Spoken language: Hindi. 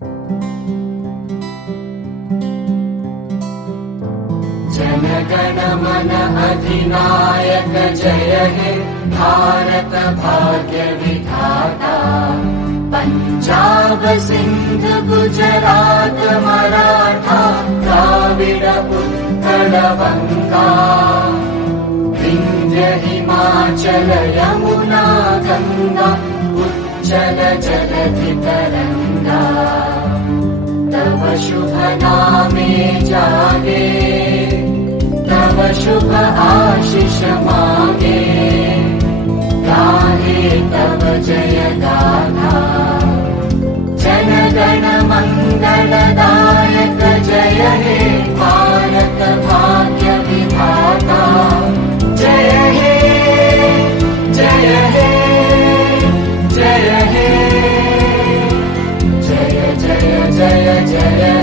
जन गण मन अधिनायक जय हे भारत भाग्य विधाता। पंजाब सिंध गुजरात मराठा द्राविड उत्कल बंगा। विंध्य हिमाचल यमुना गंगा उच्चल जलधि तरंगा। तव शुभ नामे जागे तव शुभ आशीष मांगे। गाहे तव जय गाथा जन गण मंगलदायक जय हे भारत भाग्य विधाता। जय हे जय हे जय हे जय जय जय जय